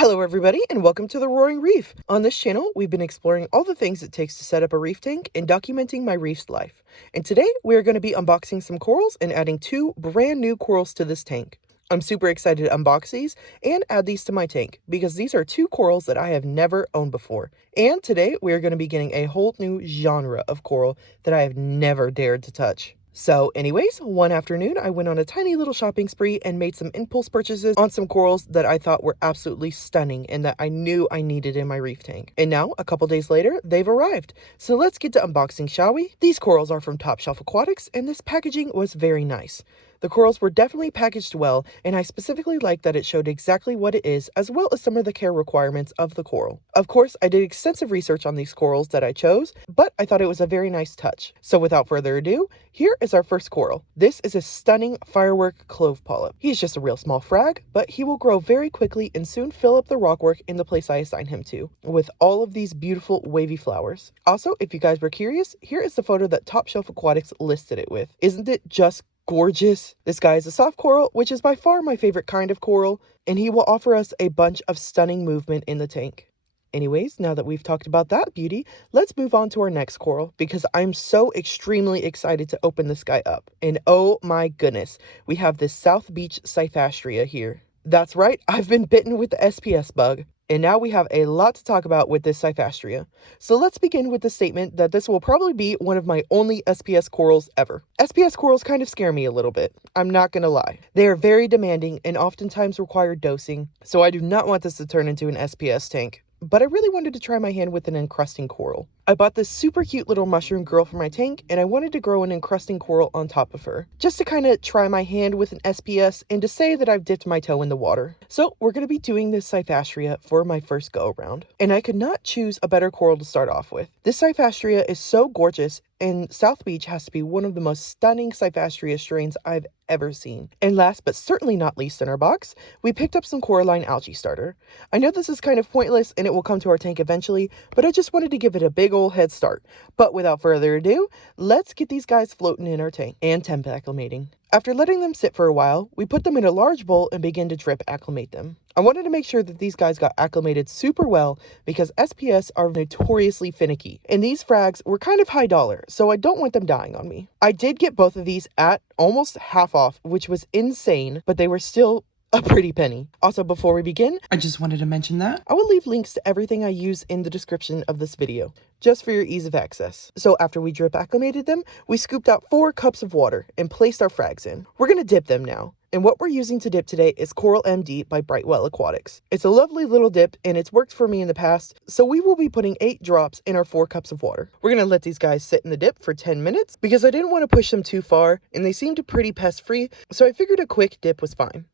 Hello everybody and welcome to the Roaring Reef. On this channel, we've been exploring all the things it takes to set up a reef tank and documenting my reef's life. And today, we are going to be unboxing some corals and adding 2 brand new corals to this tank. I'm super excited to unbox these and add these to my tank because these are 2 corals that I have never owned before. And today, we are going to be getting a whole new genre of coral that I have never dared to touch. So anyways, one afternoon I went on a tiny little shopping spree and made some impulse purchases on some corals that I thought were absolutely stunning and that I knew I needed in my reef tank. And now, a couple days later, they've arrived. So let's get to unboxing, shall we? These corals are from Shelf Aquatics and this packaging was very nice. The corals were definitely packaged well, and I specifically like that it showed exactly what it is, as well as some of the care requirements of the coral. Of course, I did extensive research on these corals that I chose, but I thought it was a very nice touch. So without further ado, here is our first coral. This is a stunning firework clove polyp. He's just a real small frag, but he will grow very quickly and soon fill up the rockwork in the place I assign him to, with all of these beautiful wavy flowers. Also, if you guys were curious, here is the photo that Shelf Aquatics listed it with. Isn't it just gorgeous? This guy is a soft coral, which is by far my favorite kind of coral, and he will offer us a bunch of stunning movement in the tank. Anyways, now that we've talked about that beauty, let's move on to our next coral because I'm so extremely excited to open this guy up. And oh my goodness, we have this South Beach Cyphastria here. That's right, I've been bitten with the SPS bug. And now we have a lot to talk about with this Cyphastria. So let's begin with the statement that this will probably be one of my only SPS corals ever. SPS corals kind of scare me a little bit, I'm not gonna lie. They are very demanding and oftentimes require dosing, so I do not want this to turn into an SPS tank. But I really wanted to try my hand with an encrusting coral. I bought this super cute little mushroom girl for my tank, and I wanted to grow an encrusting coral on top of her, just to kind of try my hand with an SPS and to say that I've dipped my toe in the water. So we're going to be doing this Cyphastria for my first go around, and I could not choose a better coral to start off with. This Cyphastria is so gorgeous, and South Beach has to be one of the most stunning Cyphastria strains I've ever seen. And last but certainly not least in our box, we picked up some coralline algae starter. I know this is kind of pointless and it will come to our tank eventually, but I just wanted to give it a big old head start. But without further ado, let's get these guys floating in our tank and temp acclimating. After letting them sit for a while, we put them in a large bowl and begin to drip acclimate them. I wanted to make sure that these guys got acclimated super well because SPS are notoriously finicky, and these frags were kind of high dollar, so I don't want them dying on me. I did get both of these at almost half off, which was insane, but they were still a pretty penny. Also, before we begin, I just wanted to mention that I will leave links to everything I use in the description of this video, just for your ease of access. So after we drip acclimated them, we scooped out 4 cups of water and placed our frags in. We're gonna dip them now. And what we're using to dip today is Coral MD by Brightwell Aquatics. It's a lovely little dip and it's worked for me in the past, so we will be putting 8 drops in our 4 cups of water. We're gonna let these guys sit in the dip for 10 minutes because I didn't want to push them too far and they seemed pretty pest free, so I figured a quick dip was fine.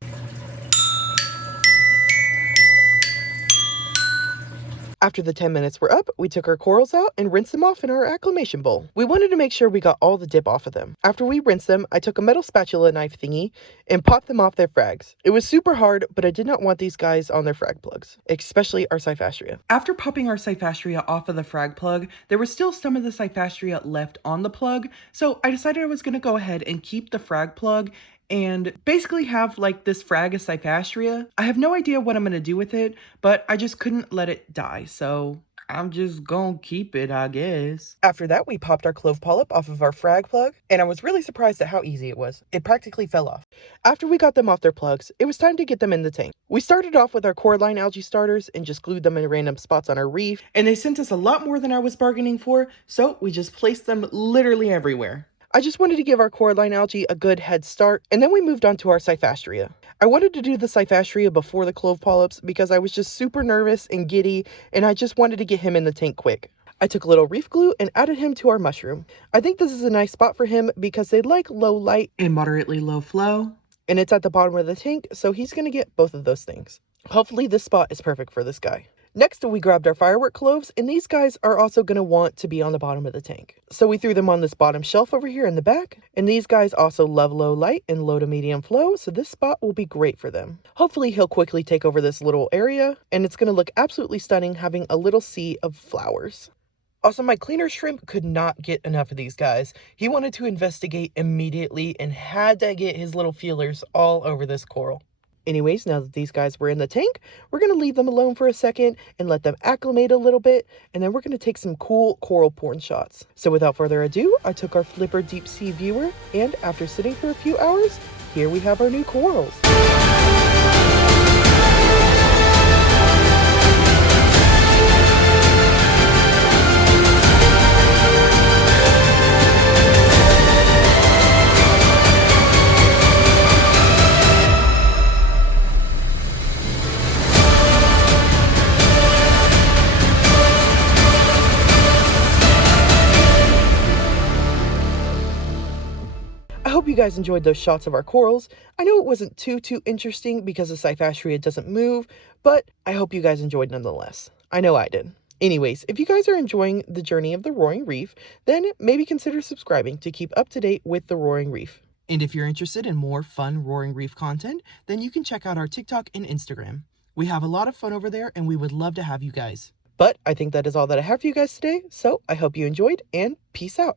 After the 10 minutes were up, we took our corals out and rinsed them off in our acclimation bowl. We wanted to make sure we got all the dip off of them. After we rinsed them, I took a metal spatula knife thingy and popped them off their frags. It was super hard, but I did not want these guys on their frag plugs, especially our Cyphastria. After popping our Cyphastria off of the frag plug, there was still some of the Cyphastria left on the plug, so I decided I was going to go ahead and keep the frag plug and basically have like this frag of Cyphastria. I have no idea what I'm going to do with it, but I just couldn't let it die, so I'm just gonna keep it, I guess. After that, we popped our clove polyp off of our frag plug, and I was really surprised at how easy it was. It practically fell off. After we got them off their plugs, it was time to get them in the tank. We started off with our coralline algae starters and just glued them in random spots on our reef, and they sent us a lot more than I was bargaining for, so we just placed them literally everywhere. I just wanted to give our coralline algae a good head start, and then we moved on to our Cyphastria. I wanted to do the Cyphastria before the clove polyps because I was just super nervous and giddy, and I just wanted to get him in the tank quick. I took a little reef glue and added him to our mushroom. I think this is a nice spot for him because they like low light and moderately low flow, and it's at the bottom of the tank, so he's going to get both of those things. Hopefully this spot is perfect for this guy. Next, we grabbed our firework cloves, and these guys are also going to want to be on the bottom of the tank. So we threw them on this bottom shelf over here in the back, and these guys also love low light and low to medium flow, so this spot will be great for them. Hopefully he'll quickly take over this little area, and it's going to look absolutely stunning having a little sea of flowers. Also, my cleaner shrimp could not get enough of these guys. He wanted to investigate immediately and had to get his little feelers all over this coral. Anyways, now that these guys were in the tank, we're going to leave them alone for a second and let them acclimate a little bit, and then we're going to take some cool coral porn shots. So without further ado, I took our Flipper Deep Sea Viewer, and after sitting for a few hours, here we have our new corals. I hope you guys enjoyed those shots of our corals. I know it wasn't too interesting because the Cyphastria doesn't move, but I hope you guys enjoyed nonetheless. I know I did. Anyways, if you guys are enjoying the journey of the Roaring Reef, then maybe consider subscribing to keep up to date with the Roaring Reef. And if you're interested in more fun Roaring Reef content, then you can check out our TikTok and Instagram. We have a lot of fun over there and we would love to have you guys. But I think that is all that I have for you guys today, so I hope you enjoyed and peace out.